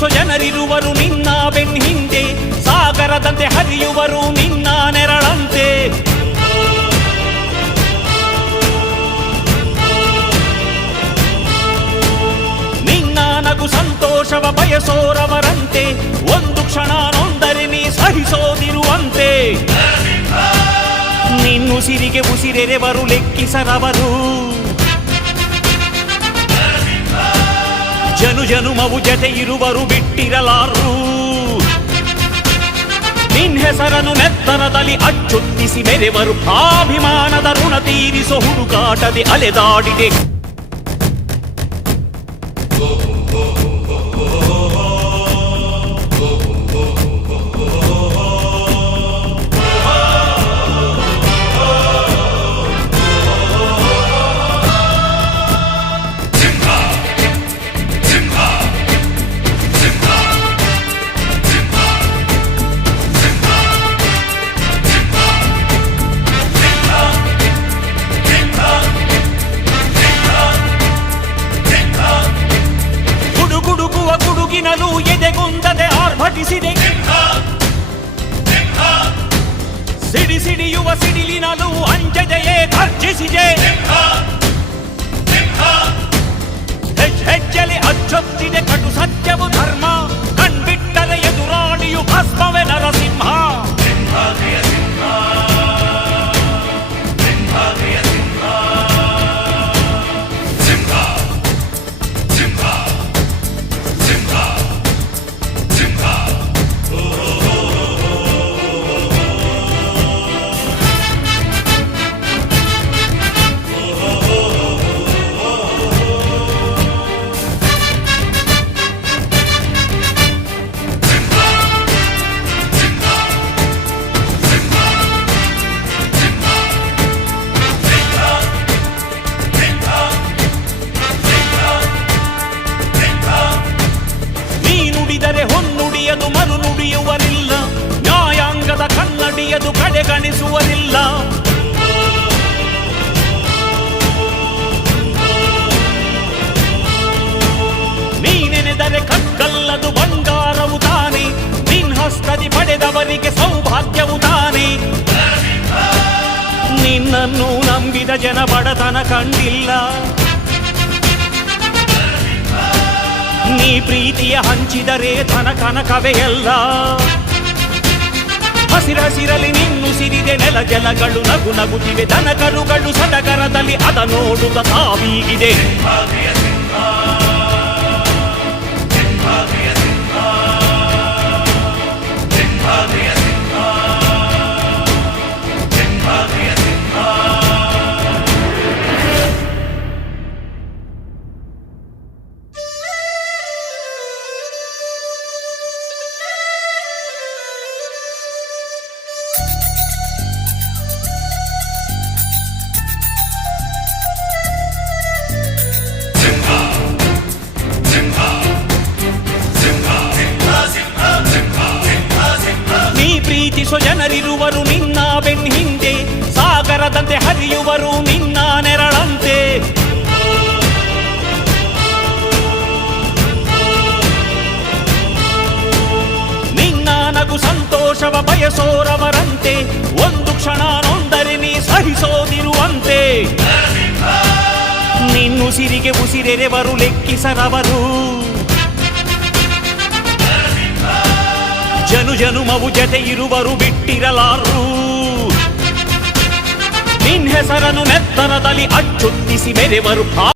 ಪ್ರೀತಿಸೋ ಜನರಿರುವರು ನಿನ್ನ ಬೆನ್ನ ಹಿಂದೆ, ಸಾಗರದಂತೆ ಹರಿಯುವರು ನಿನ್ನ ನೆರಳಂತೆ. ನಿನ್ನ ನಗು ಸಂತೋಷವ ಬಯಸೋರವರಂತೆ, ಒಂದು ಕ್ಷಣ ನೊಂದರೆ ನೀ ಸಹಿಸೋದಿರುವಂತೆ. ನಿನ್ನುಸಿರಿಗೆ ಉಸಿರೆರೆವರು ಲೆಕ್ಕಿಸರವರು, ಜನು ಜನುಮವು ಜತೆ ಇರುವರು ಬಿಟ್ಟಿರಲಾರು. ನಿನ್ ಹೆಸರನ್ನು ನೆತ್ತರದಲ್ಲಿ ಅಚ್ಚೊತ್ತಿಸಿ ಮೆರೆವರು, ಅಭಿಮಾನದ ಋಣ ತೀರಿಸೋ ಹುಡುಕಾಟದೆ ಅಲೆದಾಡಿದೆ. ಗುಡುಗಿನಲು ಎದೆಗುಂದದೆ ಆರ್ಭಟಿಸಿದೆ, ಸಿಡಿ ಸಿಡಿಯುವ ಸಿಡಿಲಿನಲು ಅಂಜದೆಯೇ ಗರ್ಜಿಸಿದೆ. ಹೆಜ್ಜೆಲೆ ಅಚ್ಚೊತ್ತಿದೆ ಕಟು ಸತ್ಯವು ಧರ್ಮ, ಕಣ್ಬಿಟ್ಟರೆ ಎದುರಾಳಿಯು ಭಸ್ಮವೇ ನರಸಿಂಹ. ಹೊನ್ನುಡಿಯದು ಮರು ನುಡಿಯುವರಿಲ್ಲ, ನ್ಯಾಯಾಂಗದ ಕನ್ನಡಿಯದು ಕಡೆಗಣಿಸುವರಿಲ್ಲ. ನೀನೆನೆದರೆ ಕಗ್ಗಲ್ಲದು ಬಂಗಾರವು ತಾನೆ, ನಿನ್ ಹಸ್ತದಿ ಪಡೆದವರಿಗೆ ಸೌಭಾಗ್ಯವು ತಾನೆ. ನಿನ್ನನ್ನು ನಂಬಿದ ಜನ ಬಡತನ ಕಂಡಿಲ್ಲ, ನೀ ಪ್ರೀತಿಯ ಹಂಚಿದರೆ ಧನ ಕನಕವೇ ಎಲ್ಲ. ಹಸಿರಸಿರಲಿ ನಿನ್ನುಸಿರಿದೆ ನೆಲ ಜಲಗಳು ನಗು ನಗುತ್ತಿವೆ, ದನ ಕರುಗಳು ಸಡಗರದಲ್ಲಿ ಅದ ನೋಡುತ್ತ ತಾವೀಗಿದೆ. ಪ್ರೀತಿಸೋ ಜನರಿರುವರು ನಿನ್ನ ಬೆನ್ನ ಹಿಂದೆ, ಸಾಗರದಂತೆ ಹರಿಯುವರು ನಿನ್ನ ನೆರಳಂತೆ. ನಿನ್ನ ನಗು ಸಂತೋಷವ ಬಯಸೋರವರಂತೆ, ಒಂದು ಕ್ಷಣ ನೊಂದರೆ ನೀ ಸಹಿಸೋದಿರುವಂತೆ. ನಿನ್ನುಸಿರಿಗೆ ಉಸಿರೆರೆವರು ಲೆಕ್ಕಿಸರವರು, ಜನು ಜನುಮವು ಜತೆ ಇರುವರು ಬಿಟ್ಟಿರಲಾರು. ನಿನ್ ಹೆಸರನ್ನು ನೆತ್ತರದಲ್ಲಿ ಅಚ್ಚೊತ್ತಿಸಿ ಮೆರೆವರು.